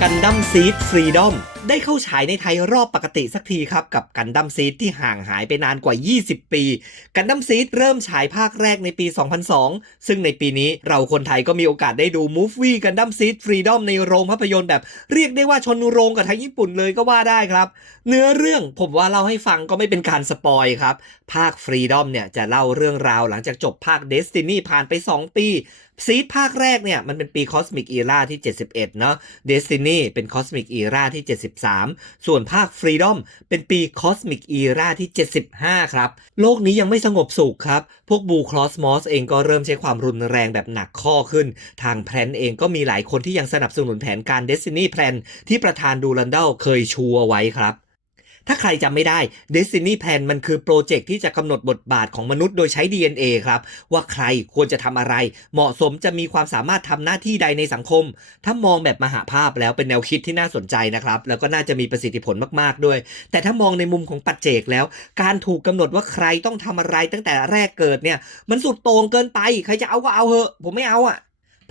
กันดั้มซีดฟรีดอมได้เข้าฉายในไทยรอบปกติสักทีครับ กับกันดั้มซีดที่ห่างหายไปนานกว่า 20 ปี กันดั้มซีดเริ่มฉายภาคแรกในปี 2002 ซึ่งในปีนี้เราคนไทยก็มีโอกาสได้ดูมูฟวี่กันดั้มซีดฟรีดอมในโรงภาพยนตร์แบบเรียกได้ว่าชนโรงกับทางญี่ปุ่นเลยก็ว่าได้ครับ เนื้อเรื่องผมว่าเล่าให้ฟังก็ไม่เป็นการสปอยครับ ภาคฟรีดอมเนี่ยจะเล่าเรื่องราวหลังจากจบภาคเดสตินีผ่านไป 2 ปีซีดภาคแรกเนี่ยมันเป็นปีคอสมิกอีราที่ 71 เนาะเดสตินีเป็นคอสมิกอีราที่73 ส่วนภาคฟรีดอมเป็นปีคอสมิกอีราที่ 75 ครับ โลกนี้ยังไม่สงบสุขครับ พวกบูคลอสมอสเองก็เริ่มใช้ความรุนแรงแบบหนักข้อขึ้น ทางแพลนเองก็มีหลายคนที่ยังสนับสนุนแผนการ Destiny Plan ที่ประธานดูรันเดลเคยชูเอาไว้ครับ ถ้าใครจำไม่ได้ Destiny Plan มันคือโปรเจกต์ที่จะกำหนดบทบาทของมนุษย์โดยใช้ DNA ครับ ว่าใครควรจะทำอะไร เหมาะสมจะมีความสามารถทำหน้าที่ใดในสังคม ถ้ามองแบบมหาภาพแล้วเป็นแนวคิดที่น่าสนใจนะครับ แล้วก็น่าจะมีประสิทธิผลมาก ๆ ด้วย แต่ถ้ามองในมุมของปัจเจกแล้ว การถูกกำหนดว่าใครต้องทำอะไรตั้งแต่แรกเกิดเนี่ยมันสุดโต่งเกินไป ใครจะเอาก็เอาเหอะ ผมไม่เอาอะ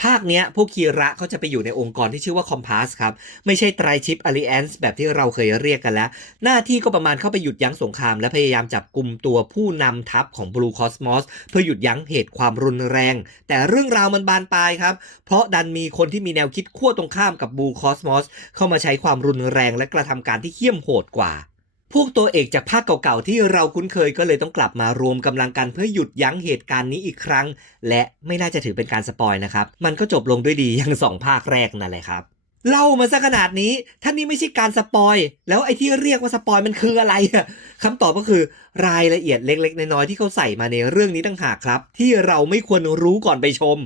ภาคเนี้ยพวกคีระเขาจะไปอยู่ในองค์กรที่ชื่อว่า Compass ครับ ไม่ใช่ไตรชิป Alliance แบบที่เราเคยเรียกกันแล้ว หน้าที่ก็ประมาณเข้าไปหยุดยั้งสงคราม และพยายามจับกลุ่มตัวผู้นำทัพของ Blue Cosmos เพื่อหยุดยั้งเหตุความรุนแรง แต่เรื่องราวมันบานปลายครับ เพราะดันมีคนที่มีแนวคิดขั้วตรงข้ามกับ Blue Cosmos เข้ามาใช้ความรุนแรงและกระทำการที่เหี้ยมโหดกว่า พวกตัวเอกจากภาคเก่าๆที่เราคุ้นเคยก็เลยต้องกลับมารวมกำลังกันเพื่อหยุดยั้งเหตุการณ์นี้อีกครั้ง และไม่น่าจะถือเป็นการสปอยนะครับ มันก็จบลงด้วยดีอย่างสองภาคแรกนั่นแหละครับ เล่ามาซะขนาดนี้ถ้านี่ไม่ใช่การสปอย แล้วไอ้ที่เรียกว่าสปอยมันคืออะไรอะคำตอบก็คือรายละเอียดเล็ก ๆ น้อยๆที่เขาใส่มาในเรื่องนี้ต่างหากครับ ที่เราไม่ควรรู้ก่อนไปชม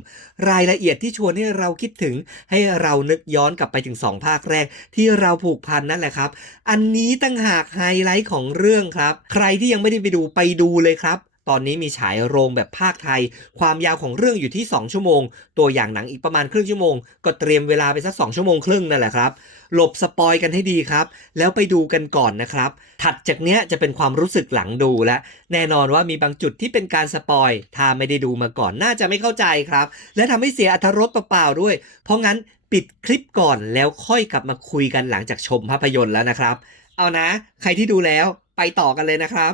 รายละเอียดที่ชวนให้เราคิดถึง ให้เรานึกย้อนกลับไปถึงสองภาคแรก ที่เราผูกพันนั่นแหละครับ อันนี้ตั้งหากไฮไลท์ของเรื่องครับ ใครที่ยังไม่ได้ไปดูไปดูเลยครับ ตอนนี้มีฉายโรงแบบภาคไทย ความยาวของเรื่องอยู่ที่ 2 ชั่วโมง ตัวอย่างหนังอีกประมาณครึ่งชั่วโมง ก็เตรียมเวลาไปสัก 2 ชั่วโมงครึ่งนั่นแหละครับ หลบสปอยกันให้ดีครับ แล้วไปดูกันก่อนนะครับ ถัดจากเนี้ยจะเป็นความรู้สึกหลังดูและแน่นอนว่ามีบางจุดที่เป็นการสปอย ถ้าไม่ได้ดูมาก่อนน่าจะไม่เข้าใจครับ และทำให้เสียอรรถรสเปล่าๆด้วย เพราะงั้นปิดคลิปก่อนแล้วค่อยกลับมาคุยกันหลังจากชมภาพยนตร์แล้วนะครับ เอานะ ใครที่ดูแล้วไปต่อกันเลยนะครับ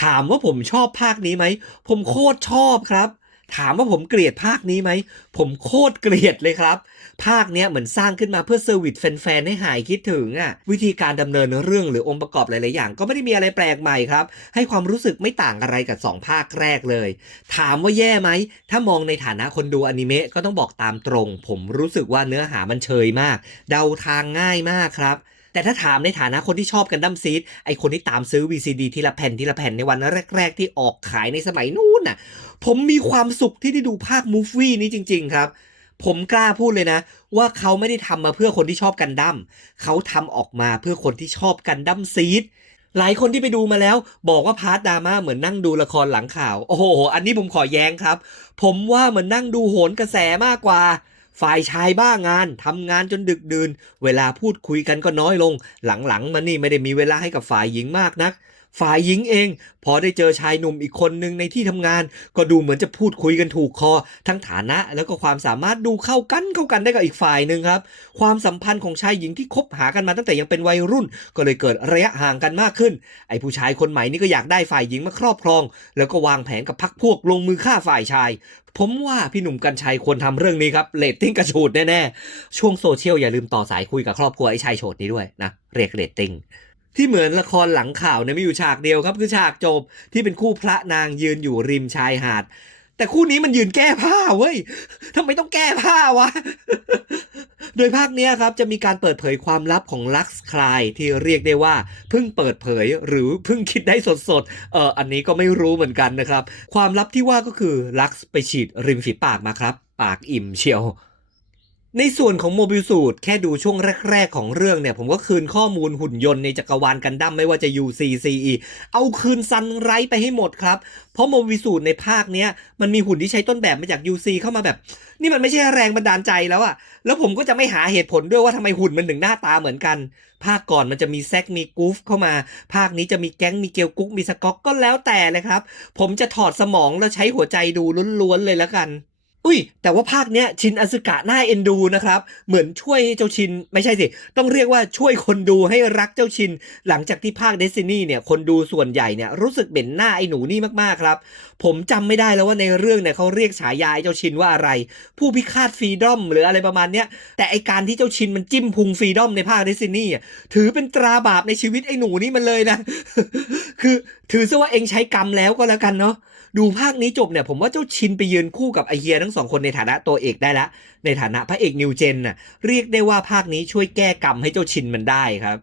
ถามว่าผมชอบภาคนี้ไหม ผมโคตรชอบครับ ถามว่าผมเกลียดภาคนี้ไหม ผมโคตรเกลียดเลยครับ ภาคเนี้ยเหมือนสร้างขึ้นมาเพื่อเซอร์วิสแฟนๆ ให้หายคิดถึงอะ วิธีการดำเนินเรื่องหรือองค์ประกอบหลายๆ อย่าง ก็ไม่ได้มีอะไรแปลกใหม่ครับ ให้ความรู้สึกไม่ต่างอะไรกับ 2 ภาคแรกเลย ถามว่าแย่ไหม ถ้ามองในฐานะคนดูอนิเมะก็ต้องบอกตามตรง ผมรู้สึกว่าเนื้อหามันเชยมาก เดาทางง่ายมากครับ แต่ถ้าถามในฐานะคนที่ชอบกันดั้มซีดไอคนที่ตามซื้อ VCD ทีละแผ่นทีละแผ่นในวันแรก ๆ ที่ออกขายในสมัยนู้นน่ะ ผมมีความสุขที่ได้ดูภาคมูฟวี่นี้จริง ๆ ครับ ผมกล้าพูดเลยนะ ว่าเขาไม่ได้ทำมาเพื่อคนที่ชอบกันดั้มเขาทำออกมาเพื่อคนที่ชอบกันดั้มซีดหลายคนที่ไปดูมาแล้ว บอกว่าพาร์ทดราม่าเหมือนนั่งดูละครหลังข่าว โอ้โห อันนี้ผมขอแย้งครับ ผมว่าเหมือนนั่งดูโหนกระแสมากกว่า ฝ่ายชายบ้างานทำงานจนดึกดื่น เวลาพูดคุยกันก็น้อยลง หลังๆมานี่ไม่ได้มีเวลาให้กับฝ่ายหญิงมากนัก ฝ่ายหญิงเอง พอได้เจอชายหนุ่มอีกคนหนึ่งในที่ทำงาน ก็ดูเหมือนจะพูดคุยกันถูกคอ ทั้งฐานะแล้วก็ความสามารถดูเข้ากันเข้ากันได้กับอีกฝ่ายหนึ่งครับ ความสัมพันธ์ของชายหญิงที่คบหากันมาตั้งแต่ยังเป็นวัยรุ่น ก็เลยเกิดระยะห่างกันมากขึ้น ไอ้ผู้ชายคนใหม่นี่ก็อยากได้ฝ่ายหญิงมาครอบครอง แล้วก็วางแผนกับพักพวกลงมือฆ่าฝ่ายชายผมว่าพี่หนุ่มกัญชัยควรทำเรื่องนี้ครับเรตติ้งกระฉูดแน่ๆ ช่วงโซเชียลอย่าลืมต่อสายคุยกับครอบครัวไอ้ชายโฉดนี้ด้วยนะ เรียกเรตติ้ง ที่เหมือนละครหลังข่าวเนี่ยมีอยู่ฉากเดียวครับ คือฉากจบที่เป็นคู่พระนางยืนอยู่ริมชายหาด แต่คู่นี้มันยืนแก้ผ้าเว้ยทำไมต้องแก้ผ้าวะ โดยภาคเนี้ยครับจะมีการเปิดเผยความลับของลักซ์คลายที่เรียกได้ว่าเพิ่งเปิดเผยหรือเพิ่งคิดได้สดๆเอออันนี้ก็ไม่รู้เหมือนกันนะครับ ความลับที่ว่าก็คือลักซ์ไปฉีดริมฝีปากมาครับ ปากอิ่มเชียว ในส่วนของโมบิลสูตรแค่ดูช่วงแรก ๆ ของเรื่องเนี่ย ผมก็คืนข้อมูลหุ่นยนต์ในจักรวาลกันดั้มไม่ว่าจะ UCCE เอาคืนซันไรไปให้หมดครับ เพราะโมบิลสูตรในภาคเนี้ย มันมีหุ่นที่ใช้ต้นแบบมาจาก UC เข้ามาแบบ นี่มันไม่ใช่แรงบันดาลใจแล้วอะแล้วผมก็จะไม่หาเหตุผลด้วยว่าทำไมหุ่นมันถึงหน้าตาเหมือนกัน ภาคก่อนมันจะมีแซกมีกูฟเข้ามา ภาคนี้จะมีแก๊งมีเกลกุ๊กมีสก๊อกก็แล้วแต่เลยครับผมจะถอดสมองแล้วใช้หัวใจดูล้วนๆเลยแล้วกัน อุ้ย แต่ว่าภาคเนี้ยชินอสึกะน่าเอ็นดูนะครับ เหมือนช่วยเจ้าชิน ไม่ใช่สิ ต้องเรียกว่าช่วยคนดูให้รักเจ้าชิน หลังจากที่ภาคเดซินี่เนี่ยคนดูส่วนใหญ่เนี่ยรู้สึกเบ็นหน้าไอ้หนูนี่มากๆครับ ผมจำไม่ได้แล้วว่าในเรื่องเนี่ยเขาเรียกฉายาไอ้เจ้าชินว่าอะไร ผู้พิฆาตฟรีดอมหรืออะไรประมาณเนี้ยแต่ไอการที่เจ้าชินมันจิ้มพุงฟรีดอมในภาคเดซินี่ถือเป็นตราบาปในชีวิตไอ้หนูนี่มันเลยนะ คือถือซะว่าเองใช้กรรมแล้วก็แล้วกันเนาะ ดูภาคนี้จบเนี่ยผมว่าเจ้าชินไปยืนคู่กับไอเฮียทั้งสองคนในฐานะตัวเอกได้ละ ในฐานะพระเอกนิวเจนน่ะเรียกได้ว่าภาคนี้ช่วยแก้กรรมให้เจ้าชินมันได้ครับ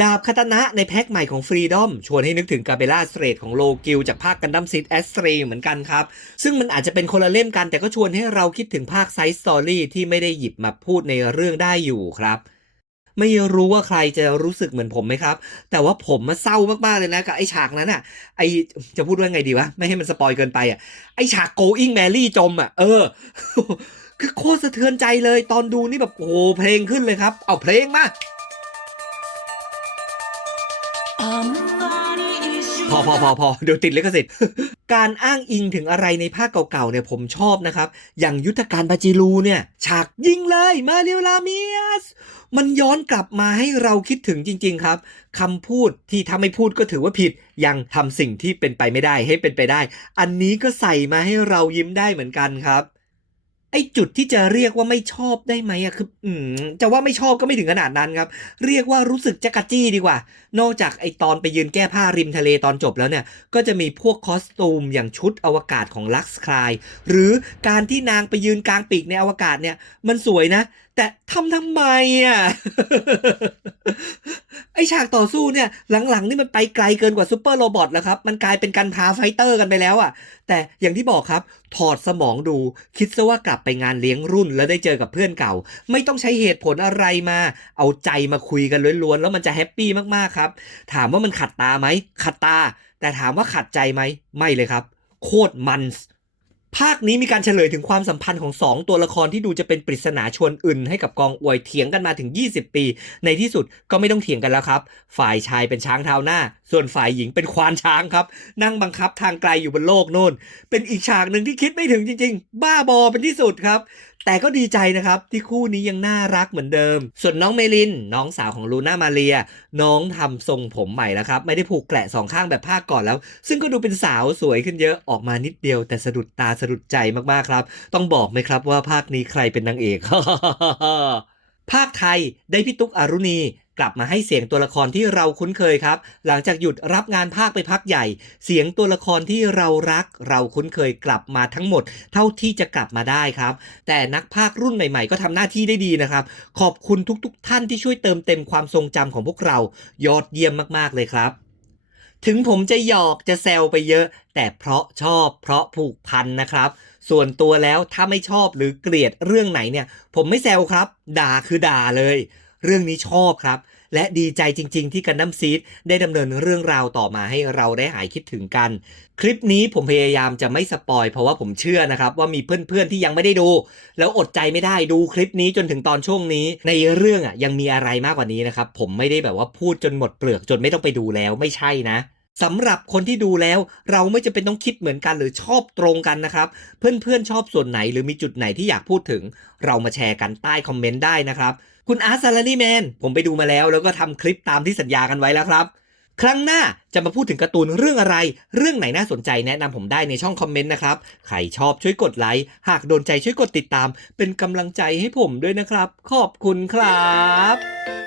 ดาบคาตานะในแพ็คใหม่ของฟรีดอมชวนให้นึกถึงกาเบล่าสเตรทของโลกิลจากภาคกันดั้มซิดแอสเตรเหมือนกันครับ ซึ่งมันอาจจะเป็นคนละเล่มกันแต่ก็ชวนให้เราคิดถึงภาคไซส์สตอรี่ที่ไม่ได้หยิบมาพูดในเรื่องได้อยู่ครับ ไม่รู้ว่าใครจะรู้สึกเหมือนผมไหมครับ แต่ว่าผมมาเศร้ามากๆเลยนะกับไอ้ฉากนั้นอะ ไอจะพูดว่าไงดีวะ ไม่ให้มันสปอยเกินไปอะ ไอฉาก going Mary จมอะ เออ คือโคตรสะเทือนใจเลย ตอนดูนี่แบบโอ้โหเพลงขึ้นเลยครับ เอาเพลงมาพอพอพอพอเดี๋ยวติดลิขสิทธิ์ การอ้างอิงถึงอะไรในภาคเก่าๆเนี่ยผมชอบนะครับ อย่างยุทธการปาจิรูเนี่ย ฉากยิงเลยมาเรียวลาเมียส มันย้อนกลับมาให้เราคิดถึงจริง ๆ ครับคำพูดที่ถ้าไม่พูดก็ถือว่าผิด ยังทำสิ่งที่เป็นไปไม่ได้ให้เป็นไปได้ อันนี้ก็ใส่มาให้เรายิ้มได้เหมือนกันครับ ไอ้จุดที่จะเรียกว่าไม่ชอบได้ไหมอะคืออืมจะว่าไม่ชอบก็ไม่ถึงขนาดนั้นครับ เรียกว่ารู้สึกจักรจี้ดีกว่า นอกจากไอตอนไปยืนแก้ผ้าริมทะเลตอนจบแล้วเนี่ย ก็จะมีพวกคอสตูมอย่างชุดอวกาศของลักซ์คลายหรือการที่นางไปยืนกลางปีกในอวกาศเนี่ย มันสวยนะแต่ทำทำไมอะ ไอฉากต่อสู้เนี่ย หลังๆ นี่มันไปไกลเกินกว่าซูเปอร์โรบอทแล้วครับ มันกลายเป็นการพาไฟเตอร์กันไปแล้วอะ แต่อย่างที่บอกครับ ถอดสมองดู คิดซะว่ากลับไปงานเลี้ยงรุ่นแล้วได้เจอกับเพื่อนเก่า ไม่ต้องใช้เหตุผลอะไรมา เอาใจมาคุยกันล้วนๆ แล้วมันจะแฮปปี้มากๆครับ ถามว่ามันขัดตาไหมขัดตา แต่ถามว่าขัดใจไหมไม่เลยครับ โคตรมันส์ ภาคนี้มีการเฉลยถึงความสัมพันธ์ของ 2 ตัวละครที่ดูจะเป็นปริศนาชวนอื่นให้กับกองอวยเถียงกันมาถึง 20 ปี ในที่สุดก็ไม่ต้องเถียงกันแล้วครับ ฝ่ายชายเป็นช้างเท้าหน้า ส่วนฝ่ายหญิงเป็นควานช้างครับ นั่งบังคับทางไกลอยู่บนโลกโน่น เป็นอีกฉากหนึ่งที่คิดไม่ถึงจริง ๆ บ้าบอเป็นที่สุดครับ แต่ก็ดีใจนะครับที่คู่นี้ยังน่ารักเหมือนเดิม ส่วนน้องเมลิน น้องสาวของลูน่ามาเรีย น้องทำทรงผมใหม่แล้วครับ ไม่ได้ผูกแกละสองข้างแบบภาคก่อนแล้ว ซึ่งก็ดูเป็นสาวสวยขึ้นเยอะออกมานิดเดียว แต่สะดุดตาสะดุดใจมากๆครับ ต้องบอกไหมครับว่าภาคนี้ใครเป็นนางเอก ภาคไทยได้พี่ตุ๊กอรุณี กลับมาให้เสียงตัวละครที่เราคุ้นเคยครับ หลังจากหยุดรับงานภาคไปพักใหญ่ เสียงตัวละครที่เรารัก เราคุ้นเคยกลับมาทั้งหมด เท่าที่จะกลับมาได้ครับ แต่นักภาครุ่นใหม่ๆ ก็ทำหน้าที่ได้ดีนะครับ ขอบคุณทุกๆ ท่านที่ช่วยเติมเต็มความทรงจำของพวกเรา ยอดเยี่ยมมากๆเลยครับถึงผมจะหยอกจะแซวไปเยอะ แต่เพราะชอบเพราะผูกพันนะครับ ส่วนตัวแล้วถ้าไม่ชอบหรือเกลียดเรื่องไหนเนี่ย ผมไม่แซวครับ ด่าคือด่าเลย เรื่องนี้ชอบครับ และดีใจจริง ๆ ที่กันดั้มซีดได้ดำเนินเรื่องราวต่อมาให้เราได้หายคิดถึงกัน คลิปนี้ผมพยายามจะไม่สปอยเพราะว่าผมเชื่อนะครับว่ามีเพื่อนๆที่ยังไม่ได้ดู แล้วอดใจไม่ได้ดูคลิปนี้จนถึงตอนช่วงนี้ ในเรื่องอะยังมีอะไรมากกว่านี้นะครับผมไม่ได้แบบว่าพูดจนหมดเปลือกจนไม่ต้องไปดูแล้วไม่ใช่นะสำหรับคนที่ดูแล้วเราไม่จำเป็นต้องคิดเหมือนกันหรือชอบตรงกันนะครับ เพื่อนๆชอบส่วนไหนหรือมีจุดไหนที่อยากพูดถึง เรามาแชร์กันใต้คอมเมนต์ได้นะครับ คุณอาร์ตซาลารีแมนผมไปดูมาแล้วแล้วก็ทำคลิปตามที่สัญญากันไว้แล้วครับ ครั้งหน้าจะมาพูดถึงการ์ตูนเรื่องอะไร เรื่องไหนน่าสนใจแนะนำผมได้ในช่องคอมเมนต์นะครับ ใครชอบช่วยกดไลค์ หากโดนใจช่วยกดติดตาม เป็นกำลังใจให้ผมด้วยนะครับ ขอบคุณครับ